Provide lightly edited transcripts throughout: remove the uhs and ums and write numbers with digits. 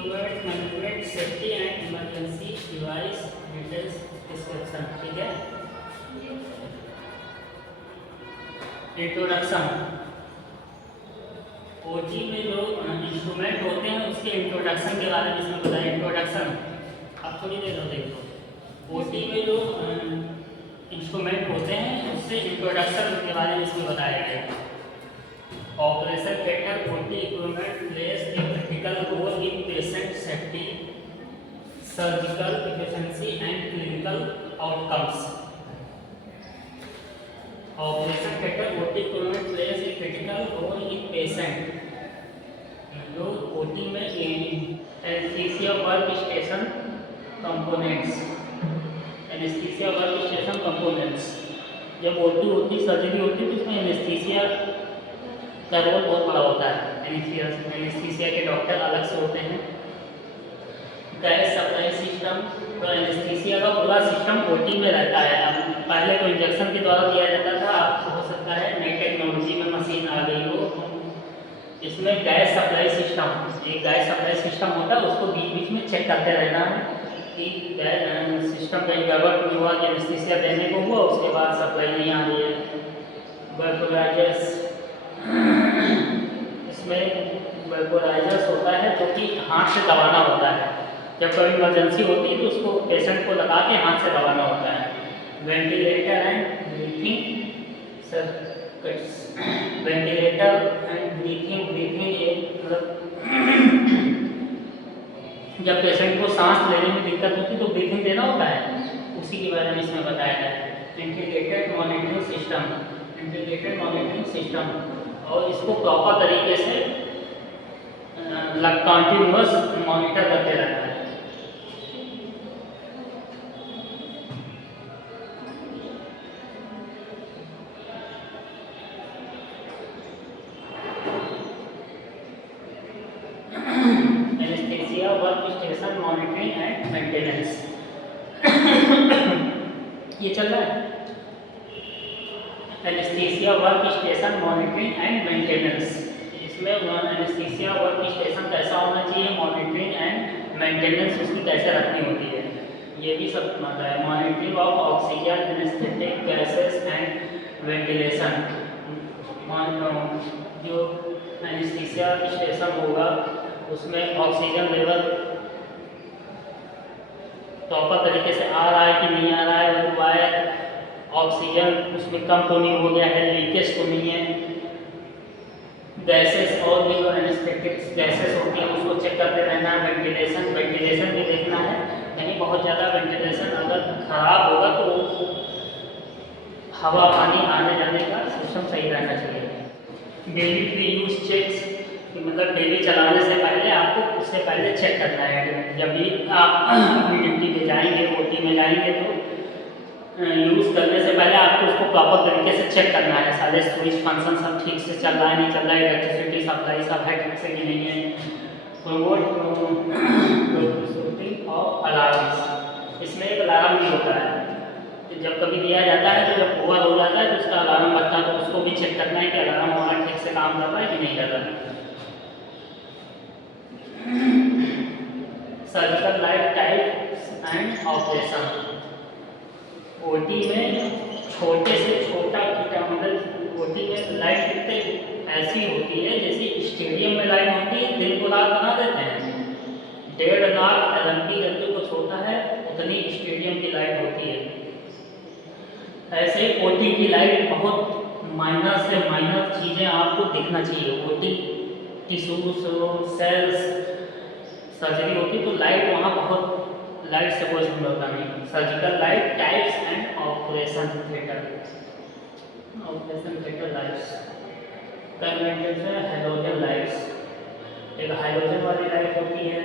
Equipment management safety and emergency device details description. ठीक है, introduction. OT में जो इंस्ट्रूमेंट होते हैं उसके इंट्रोडक्शन के बारे में इसमें बताया। इंट्रोडक्शन अब थोड़ी देर हो देखो। ओटी में जो इंस्ट्रूमेंट होते हैं उससे इंट्रोडक्शन के बारे में इसमें बताया गया है। Operation theatre OT equipment plays a critical role in patient safety, surgical efficiency and clinical outcomes. Operation theatre OT equipment plays a critical role in patient. जो ओटी में anaesthesia work station components, anaesthesia work station components. जब OT होती surgery होती है तो इसमें anaesthesia का role बहुत बड़ा होता है। एनेस्थीसिया के डॉक्टर अलग से होते हैं। गैस सप्लाई सिस्टम, तो एनेस्थीसिया का पूरा सिस्टम ओटी में रहता है। अब पहले तो इंजेक्शन के द्वारा दिया जाता था, अब हो सकता है नई टेक्नोलॉजी में मशीन आ गई हो। इसमें गैस सप्लाई सिस्टम, एक गैस सप्लाई सिस्टम होता है, उसको बीच बीच में चेक करते रहना है कि गैस सिस्टम कहीं गड़बड़ नहीं हुआ कि एनेस्थीसिया देने को हुआ उसके बाद सप्लाई नहीं आ रही है। वेपोराइजर्स, इसमें वेपोराइजर्स होता है जो कि हाथ से दबाना होता है। जब कभी इमरजेंसी होती है तो उसको पेशेंट को लगा के हाथ से दबाना होता है। Ventilator and breathing circuits, ventilator and breathing एक मतलब जब पेशेंट को सांस लेने में दिक्कत होती है तो ब्रीथिंग देना होता है, उसी के बारे में इसमें बताया गया है। Integrated monitoring system, integrated monitoring system, और इसको प्रॉपर तरीके से कंटिन्यूअस मॉनिटर करते रहना है। Anaesthesia work station monitoring and maintenance ये चल रहा है। Anaesthesia work station monitoring and maintenance, इसमें एनेस्थीसिया वर्क स्टेशन कैसा होना चाहिए, मॉनिटरिंग एंड मेंटेनेंस उसकी कैसे रखनी होती है, ये भी सब आता है। Monitoring of oxygen, anaesthetic gases and ventilation. जो एनेस्थीसिया स्टेशन होगा उसमें ऑक्सीजन लेवल प्रॉपर तरीके से आ रहा है कि नहीं आ रहा है, वायर ऑक्सीजन उसमें कम तो नहीं हो गया है, लीकेज तो नहीं है। गैसेस और भी जो एनेस्थेटिक गैसेस होती हैं उसको चेक करते रहना है। वेंटिलेशन, वेंटिलेशन भी देखना है, कहीं बहुत ज़्यादा वेंटिलेशन अगर खराब होगा तो हवा पानी आने जाने का सिस्टम सही रहना चाहिए। डेली फ्री यूज चेक्स, मतलब डेली चलाने से पहले आपको उससे पहले चेक करना है। जब भी आप अपनी ड्यूटी पे जाएंगे, ओटी में जाएंगे तो यूज़ करने से पहले आपको उसको प्रॉपर तरीके से चेक करना है। सारे स्विच फंक्शन सब ठीक से चल रहा है नहीं चल रहा है, इलेक्ट्रिसिटी सप्लाई सब है ठीक से कि नहीं है। प्रोमोट और अलार्म, इसमें एक अलार्म भी होता है। तो जब कभी दिया जाता है तो जब ओवर हो जाता है तो उसका अलार्म बजता है, तो उसको भी चेक करना है कि अलार्म हमारा ठीक से काम कर रहा है कि नहीं कर रहा है। Surgical light type and operation. OT में छोटे से छोटा मतलब ओटी में लाइट कितने ऐसी होती है जैसे स्टेडियम में लाइट होती है, दिन को रात बना देते हैं। 1.5 लाख LMP जब कुछ होता है उतनी स्टेडियम की लाइट होती है। ऐसे ओटी की लाइट बहुत माइनर से माइनर चीज़ें आपको दिखना चाहिए। ओटी टिश्यूज सेल्स सर्जरी होती तो लाइट वहाँ बहुत लाइट से कोई समझौता नहीं। Surgical light types and operation theatre, operation theatre lights कन्वेंटेड से हैलोजन लाइट्स, एक हाइड्रोजन वाली लाइट होती है।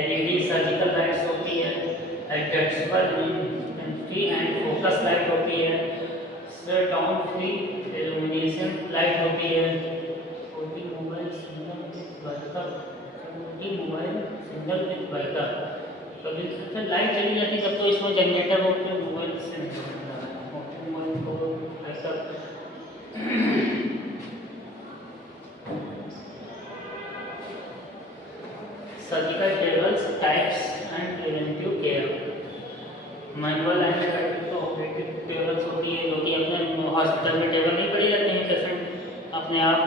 LED सर्जिकल लाइट्स होती है। Adjustable free and focus light होती है। Shut down free illumination light होती है। OT mobile signal with worker, OT mobile signal with worker, कभी फिर लाइट चली जाती है जब तो इसमें जनरेटर होते हैं, मोबाइल से मोबाइल को ऐसा। Surgical tables types and preventive care. Manual and operative tables होती है, जो कि अपने हॉस्पिटल में टेबल नहीं पड़ी रहती हैं। पेशेंट अपने आप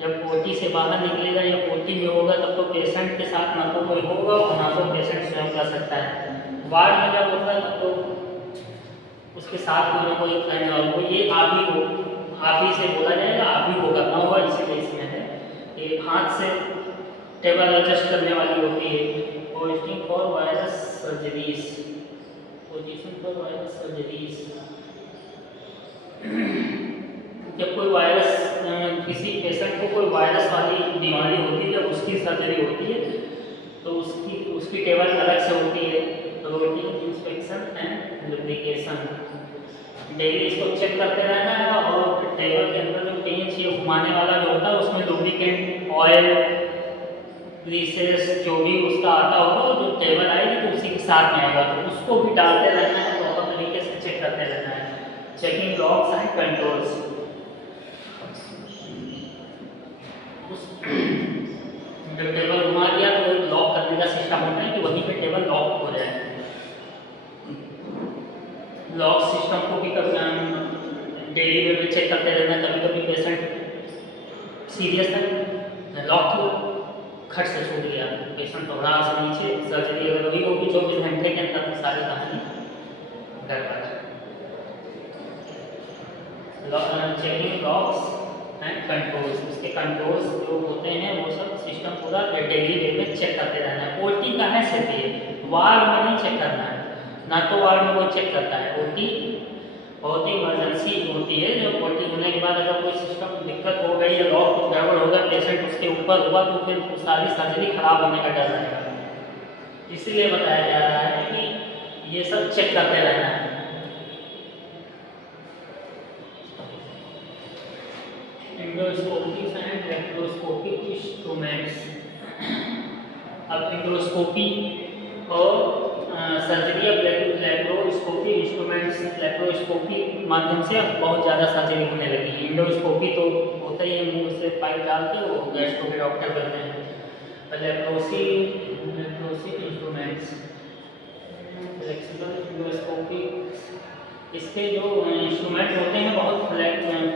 जब ओटी से बाहर निकलेगा या ओटी में होगा तब तो पेशेंट के साथ ना तो कोई होगा और ना तो पेशेंट स्वयं कर सकता है। वार्ड में जब होगा तब तो उसके साथ कोई ना कोई रहने वाला हो, ये आप ही हो, आप ही से बोला जाएगा, आप ही को करना होगा। इसीलिए इसमें है कि हाथ से टेबल एडजस्ट करने वाली होती है। Positioning for virus surgeries, position for virus surgeries. जब कोई वायरस किसी पेशेंट को कोई वायरस वाली बीमारी होती है, जब उसकी सर्जरी होती है तो उसकी टेबल अलग से होती है। Routine inspection and lubrication, daily इसको चेक करते रहना है और टेबल के अंदर जो पेंच ये घुमाने वाला जो होता है उसमें लुब्रिकेंट, ऑयल, ग्रीसेस जो भी उसका आता होगा, जो टेबल आएगी तो उसी के साथ में आएगा, तो उसको भी डालते रहना है, प्रॉपर तरीके से चेक करते रहना है। चेकिंग लॉक्स एंड कंट्रोल्स, जब टेबल घुमा दिया तो लॉक करने का सिस्टम होता है कि वहीं पे टेबल लॉक हो जाए। लॉक सिस्टम को भी डेली वे में चेक करते रहना। कभी कभी पेशेंट सीरियस है, लॉक को खट से छूट गया, पेशेंट घबरा से नीचे, सर्जरी अगर हुई होगी 24 घंटे के अंदर तो सारी कहानी गड़बड़ है। चेकिंग लॉक्स एंड कंट्रोल्स, उसके कंट्रोल्स जो होते हैं वो सब सिस्टम पूरा डेली वे में चेक करते रहना है। ओटी कहाँ से भी है, वार्ड में नहीं चेक करना है, ना तो वार्ड में वो चेक करता है। ओटी बहुत ही इमरजेंसी होती है, जब ओटी होने के बाद अगर कोई सिस्टम दिक्कत हो गई या लॉक कुछ गड़बड़ होगा, पेशेंट उसके ऊपर हुआ तो फिर सारी सर्जरी खराब होने का डर रहेगा। इसीलिए बताया जा रहा है कि ये सब चेक करते रहना है। एंडोस्कोपीज एंड लेप्रोस्कोपिक इंस्ट्रूमेंट्स। अब एंडोस्कोपी और सर्जरी अब लेप्रोस्कोपी इंस्ट्रूमेंट्स, लेप्रोस्कोपी माध्यम से अब बहुत ज़्यादा सर्जरी होने लगी है। एंडोस्कोपी तो होता ही है, मुंह से पाइप डाल के वो गैस्ट्रो के डॉक्टर करते हैं। लेप्रोस्कोपिक इंस्ट्रूमेंट्स, फ्लेक्सिबल एंडोस्कोपी, इसके जो इंस्ट्रूमेंट होते हैं बहुत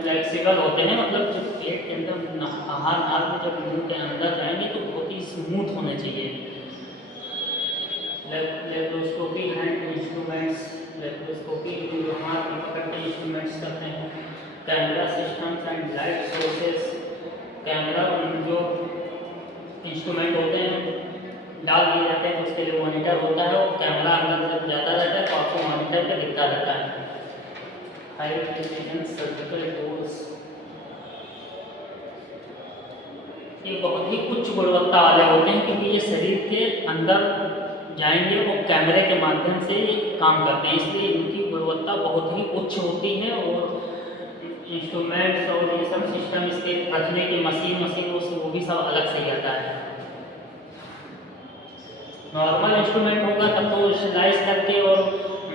फ्लेक्सिबल होते हैं, मतलब जब पेट के अंदर आहार नाल में जब मुंह के अंदर जाएंगे तो बहुत ही स्मूथ होने चाहिए। लेप्रोस्कोपी हैंड इंस्ट्रूमेंट्स, लेप्रोस्कोपी जो हाथ में पकड़ के इंस्ट्रूमेंट्स करते हैं। Camera systems and light sources, camera जो इंस्ट्रूमेंट होते हैं डाल दिए जाते हैं तो उसके लिए मॉनिटर होता है, और कैमरा अंदर जब जाता रहता है तो आपको मॉनिटर पे दिखता रहता है। हाई प्रिसिजन सर्जिकल टूल्स, ये बहुत ही उच्च गुणवत्ता वाले होते हैं क्योंकि ये शरीर के अंदर जाएंगे और कैमरे के माध्यम से काम करते हैं, इसलिए इनकी गुणवत्ता बहुत ही उच्च होती है। और इंस्ट्रूमेंट्स और ये सब सिस्टम इसके रखने की मशीन वो भी सब अलग से ही आता है। नॉर्मल इंस्ट्रूमेंट होगा तब तो स्लाइस करके और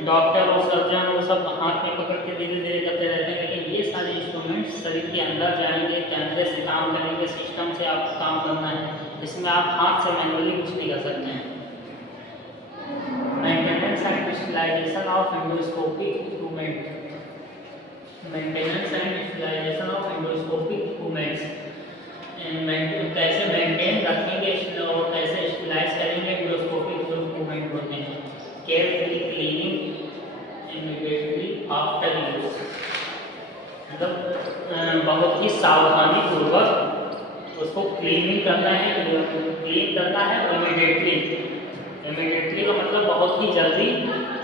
डॉक्टर और सर्जन वो सब हाथ में पकड़ के धीरे धीरे करते रहते हैं, लेकिन ये सारे इंस्ट्रूमेंट शरीर के अंदर जाएंगे, कैमरे से काम करेंगे, सिस्टम से आपको काम करना है, इसमें आप हाथ से मैनुअली कुछ नहीं कर सकते हैं। Maintenance and sterilisation of endoscopic instrument, maintenance and sterilisation of endoscopic instruments, कैसे मेंटेन रखेंगे और कैसे स्टेरिलाइज करेंगे एंडोस्कोपिक जो इंस्ट्रूमेंट होते हैं। Carefully cleaning immediately after use, मतलब बहुत ही सावधानी पूर्वक उसको क्लीनिंग करना है, क्लीन करना है इमीडिएटली। इमीडिएटली का मतलब बहुत ही जल्दी,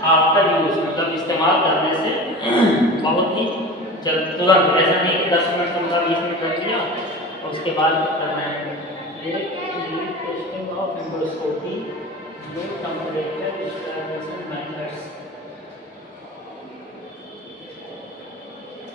आफ्टर यूज मतलब इस्तेमाल करने से बहुत ही जल्द, तुरंत, ऐसा नहीं कि 10 मिनट 15-20 मिनट कर दिया और उसके बाद करना है। ये testing of endoscopy, low temperature sterilisation methods.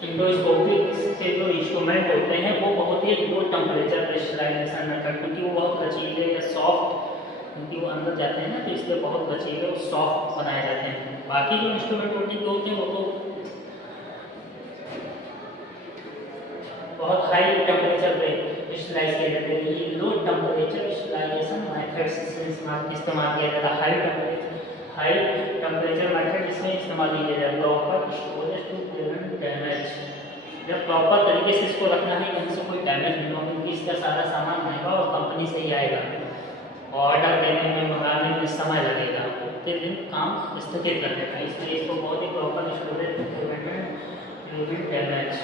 Endoscopic के जो इंस्ट्रूमेंट होते हैं वो बहुत ही लो टेम्परेचर पे स्टेरिलाइजेशन मेथड, क्योंकि वो बहुत लचीले या सॉफ्ट, क्योंकि वो अंदर जाते हैं ना तो इसलिए बहुत लचीले और सॉफ्ट बनाए जाते हैं। बाकी जो इंस्ट्रूमेंट होते हैं वो तो बहुत हाई टेम्परेचर पे स्टरलाइज किया जाता है। ये लो टेम्परेचर स्टरलाइजेशन मेथड्स इस्तेमाल किया जाता है। हाई टेम्परेचर मेथड इसमें इस्तेमाल नहीं किया जाता है। Proper storage to prevent damage, जब प्रॉपर तरीके से इसको रखना है, कहीं से कोई डैमेज नहीं होगा, क्योंकि इसका सारा सामान आएगा और कंपनी से ही आएगा, ऑर्डर देने में मंगाने में समय लगेगा, उतने दिन काम स्थगित कर देगा। इसलिए इसको बहुत ही proper storage to prevent damage.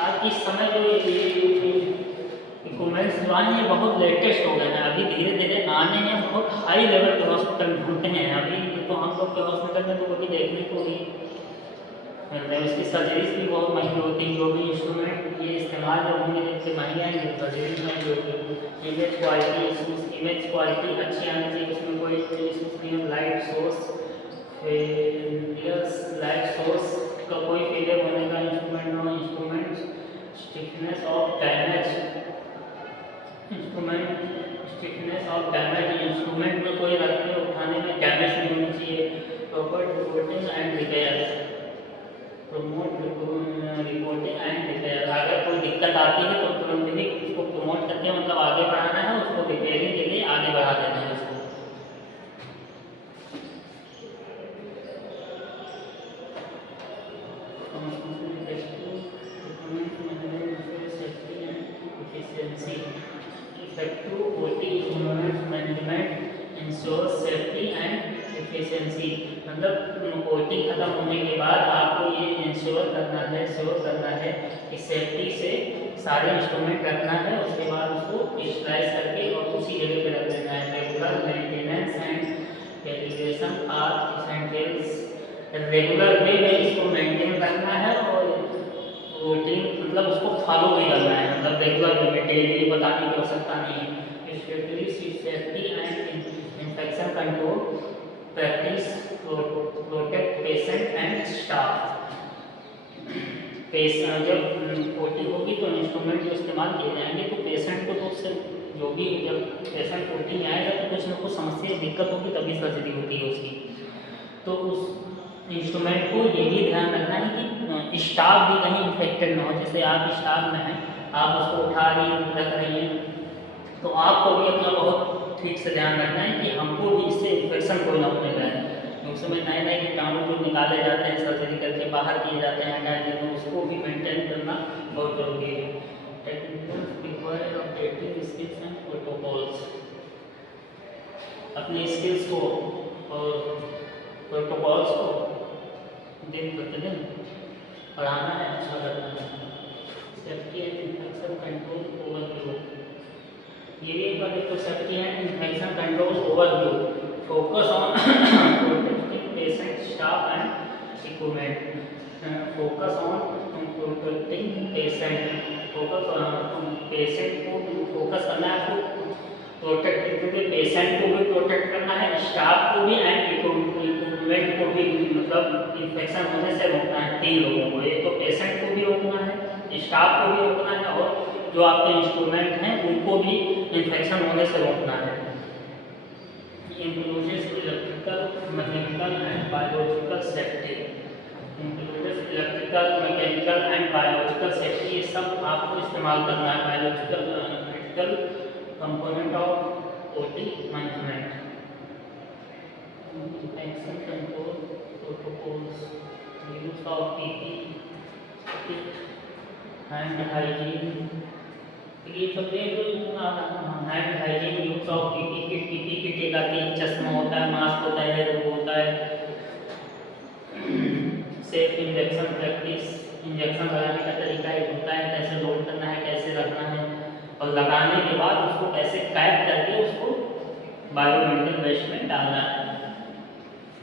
आज इस समय जो ये इक्विपमेंट्स जो आए हैं बहुत लेटेस्ट हो गए हैं, अभी धीरे धीरे आने हैं, बहुत हाई लेवल के हॉस्पिटल ढूंढते हैं। अभी तो हम लोग के हॉस्पिटल में तो कभी देखने को भी मिलता है। उसकी सर्जरीज भी बहुत महंगी होती है, जो भी इंस्ट्रूमेंट ये इस्तेमाल जो होंगे जिनसे महंगे आएंगे, सर्जरीज महंगी होगी। इमेज क्वालिटी अच्छी आनी चाहिए, उसमें कोई लाइट सोर्स का कोई फेलियर होने का instrument stiffness of damage instrument में कोई रखने उठाने में डैमेज नहीं होनी चाहिए। प्रॉपर रिपोर्टिंग एंड रिपेयर, अगर कोई दिक्कत आती है तो तुरंत ही उसको प्रमोट करके मतलब आगे बढ़ाना है, उसको रिपेयरिंग के लिए आगे बढ़ा देना है उसको। Effective OT management ensure safety and efficiency, मतलब ओटी खत्म होने के बाद आपको ये श्योर करना है कि सेफ्टी से सारे इंस्ट्रूमेंट रखना है, उसके बाद उसको स्टरलाइज करके और उसी जगह पे रख देना है। Regular maintenance and calibration are essentials, regular way में इसको मेंटेन करना है और रूटीन मतलब उसको फॉलो भी करना है, मतलब रेगुलर वे में डेली बताने की आवश्यकता नहीं है। Safety and infection control practice protect patient and staff. जब ओटी होगी तो इंस्ट्रूमेंट जो इस्तेमाल किए जाएंगे तो पेशेंट को तो उससे जो भी जब पेशेंट ओटी में आएगा तो कुछ न कुछ समस्या दिक्कत होगी, तभी सर्जरी होती है उसकी। तो उस इंस्ट्रूमेंट को ये भी ध्यान रखना है कि स्टाफ भी कहीं इन्फेक्टेड ना हो। जैसे आप स्टाफ में हैं, आप उसको उठा रख रही हैं, तो आपको भी अपना बहुत ठीक से ध्यान रखना है कि हमको भी इससे इन्फेक्शन कोई ना होने लगे। उस समय नए नए कीटाणु जो निकाले जाते हैं सर्जरी करके बाहर किए जाते हैं हटाए जाते हैं, उसको भी मेंटेन करना बहुत जरूरी है। अपडेटिंग स्किल्स एंड प्रोटोकॉल्स, अपने स्किल्स को और प्रोटोकॉल्स को दिन प्रतिदिन बढ़ाना है, अच्छा करना है। Safety and infection control overview, ये भी एक बार देखो, safety and infection control overview, focus on protecting patient staff and equipment, focus on protecting patient को फोकस करना है, आपको प्रोटेक्ट क्योंकि पेशेंट को भी प्रोटेक्ट करना है, स्टाफ को भी एंड इक्विपमेंट को भी, मतलब इन्फेक्शन होने से रोकना है। 3 लोगों को, एक तो पेशेंट को भी रोकना है, स्टाफ को भी रोकना है और जो आपके इंस्ट्रूमेंट हैं उनको भी इन्फेक्शन होने से रोकना है। Included electrical, mechanical and biological safety, electrical, mechanical and biological safety, ये सब आपको इस्तेमाल करना है। Biological critical component of OT management, infection control protocols, use of PP kit, hand hygiene, ये सब hand hygiene, use of PP kit एक आती है, चश्मा होता है, मास्क होता है, वो होता है। सेफ इंजेक्शन प्रैक्टिस, इंजेक्शन लगाने का तरीका एक होता है, कैसे लोड करना है, कैसे रखना है और लगाने के बाद उसको कैसे कैप करके उसको बायोमेडिकल वेस्ट में डालना है।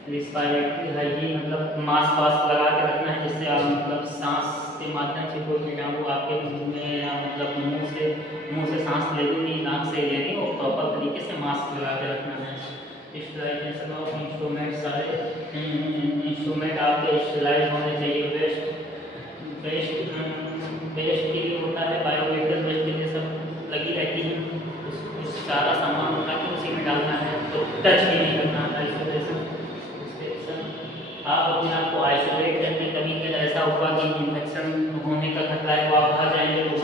रिस्पायरेटरी हाइजीन, मतलब मास्क वास्क लगा के रखना है, जिससे आप मतलब सांस के माध्यम से कोई कीटाणु आपके मुंह में या मतलब मुंह से सांस लेनी नहीं, नाक से लेनी, और प्रॉपर तरीके से मास्क लगा के रखना है। स्टरलाइजेशन ऑफ इंस्ट्रूमेंट, सारे इंस्ट्रूमेंट आपके स्टरलाइज होने चाहिए। वेस्ट वेस्ट के लिए होता है, बायोमेडिकल वेस्ट के लिए सब लगी रहती है, उस सारा सामान उठा के उसी में डालना है, तो टच भी नहीं करना है। आइसोलेशन आप अपने आप को आइसोलेट करके, कभी ऐसा हुआ कि इन्फेक्शन होने का खतरा है, वो आप बाहर जाएंगे तो